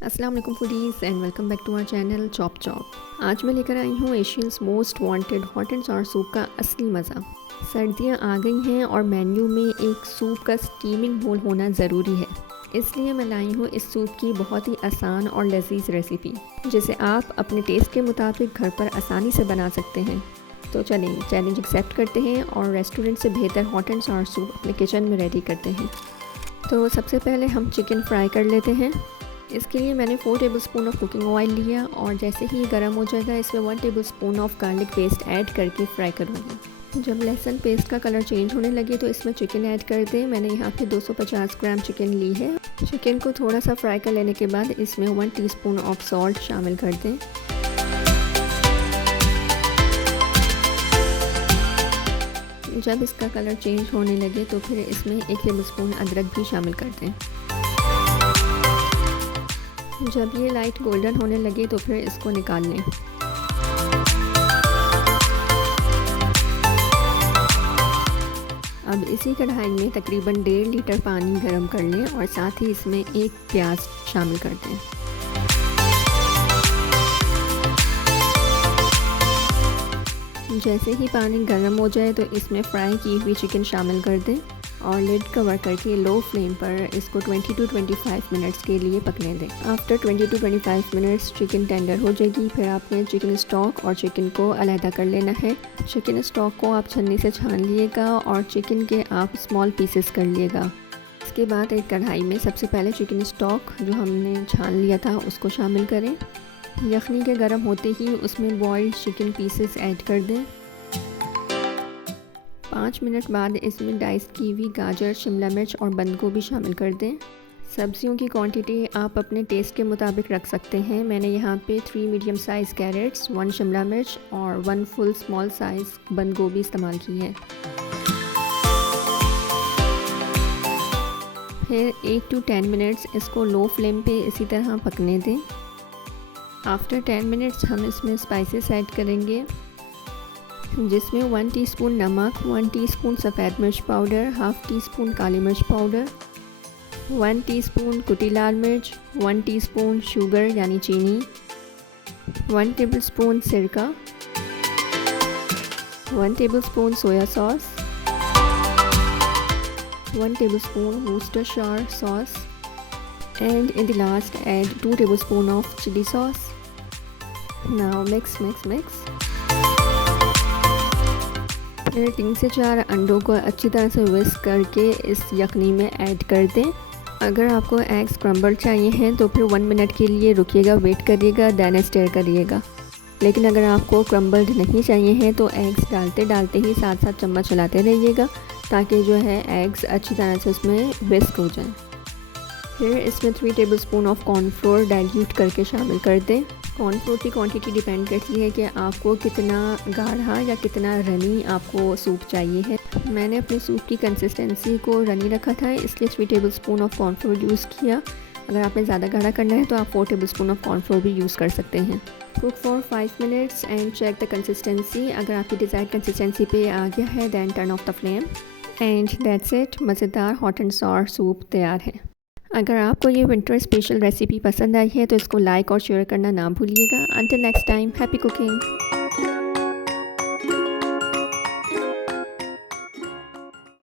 अस्सलाम वालेकुम foodies and welcome back to our channel chop chop. आज मैं लेकर आई हूँ Asians most wanted hot and sour soup का असली मज़ा। सर्दियाँ आ गई हैं और मेन्यू में एक सूप का स्टीमिंग बोल होना ज़रूरी है, इसलिए मैं लाई हूँ इस सूप की बहुत ही आसान और लजीज रेसिपी, जिसे आप अपने टेस्ट के मुताबिक घर पर आसानी से बना सकते हैं। तो चलिए चैलेंज एक्सेप्ट करते हैं और रेस्टोरेंट से बेहतर हॉट एंड सॉर सूप अपने किचन में रेडी करते हैं। तो सबसे पहले हम चिकन फ्राई कर लेते हैं। इसके लिए मैंने 4 टेबलस्पून ऑफ कुकिंग ऑयल लिया और जैसे ही गर्म हो जाएगा इसमें 1 tablespoon of garlic paste add करके फ्राई करूँगी। जब लहसुन पेस्ट का कलर चेंज होने लगे तो इसमें चिकन ऐड कर दें। मैंने यहाँ पे 250 ग्राम चिकन ली है। चिकन को थोड़ा सा फ्राई कर लेने के बाद इसमें 1 टीस्पून ऑफ सॉल्ट शामिल कर दें। जब इसका कलर चेंज होने लगे तो फिर इसमें 1 टेबलस्पून अदरक भी शामिल कर दें। जब ये लाइट गोल्डन होने लगे तो फिर इसको निकाल लें। अब इसी कढ़ाई में तकरीबन 1.5 लीटर पानी गर्म कर लें और साथ ही इसमें 1 प्याज शामिल कर दें। जैसे ही पानी गर्म हो जाए तो इसमें फ्राई की हुई चिकन शामिल कर दें और लिड कवर करके लो फ्लेम पर इसको 20 to 25 मिनट्स के लिए पकने दें। After 20 to 25 minutes chicken tender हो जाएगी। फिर आपने चिकन स्टॉक और चिकन को अलहदा कर लेना है। चिकन स्टॉक को आप छन्नी से छान लिएगा और चिकन के आप स्मॉल पीसेस कर लिएगा। इसके बाद एक कढ़ाई में सबसे पहले चिकन स्टॉक जो हमने छान लिया था उसको शामिल करें। यखनी के गर्म होते ही उसमें बॉइल्ड चिकन पीसेस ऐड कर दें। 5 मिनट बाद इसमें डाइस की हुई गाजर, शिमला मिर्च और बंद गोभी शामिल कर दें। सब्जियों की क्वांटिटी आप अपने टेस्ट के मुताबिक रख सकते हैं। मैंने यहाँ पे 3 मीडियम साइज़ कैरेट्स, 1 शिमला मिर्च और 1 फुल स्मॉल साइज़ बंद गोभी इस्तेमाल की है। फिर 8 to 10 मिनट्स इसको लो फ्लेम पे इसी तरह पकने दें। आफ्टर 10 मिनट्स हम इसमें स्पाइसेस ऐड करेंगे, जिसमें 1 टीस्पून नमक, 1 टीस्पून सफ़ेद मिर्च पाउडर, हाफ़ टीस्पून काली मिर्च पाउडर, 1 टीस्पून कुटी लाल मिर्च, 1 टीस्पून शुगर यानी चीनी, 1 टेबलस्पून सिरका, 1 tablespoon soya sauce, 1 tablespoon Worcestershire sauce, and in the last add 2 tablespoon of chili sauce. Now mix. फिर 3 से 4 अंडों को अच्छी तरह से विस्क करके इस यखनी में ऐड कर दें। अगर आपको एग्स क्रम्बल चाहिए हैं तो फिर 1 मिनट के लिए रुकिएगा, वेट करिएगा, देन स्टर करिएगा। लेकिन अगर आपको क्रम्बल्ड नहीं चाहिए हैं तो एग्स डालते ही साथ साथ चम्मच चलाते रहिएगा ताकि जो है एग्स अच्छी तरह से उसमें विस्क हो जाएं। फिर इसमें 3 टेबलस्पून ऑफ कॉर्नफ्लोर डाइल्यूट करके शामिल कर दें। कॉर्नफ्लोर की क्वांटिटी डिपेंड करती है कि आपको कितना गाढ़ा या कितना रनी आपको सूप चाहिए है। मैंने अपने सूप की कंसिस्टेंसी को रनी रखा था, इसलिए 3 टेबलस्पून ऑफ कॉर्नफ्लोर यूज़ किया। अगर आपने ज़्यादा गाढ़ा करना है तो आप 4 टेबलस्पून ऑफ कॉर्नफ्लोर भी यूज़ कर सकते हैं। Cook for 5 minutes and check the consistency. अगर आपकी डिज़ायर्ड कंसिस्टेंसी पे आ गया है then turn off the flame and that's it. मज़ेदार हॉट एंड सॉर सूप तैयार है। अगर आपको ये विंटर स्पेशल रेसिपी पसंद आई है तो इसको लाइक और शेयर करना ना भूलिएगा। Until next time, happy cooking.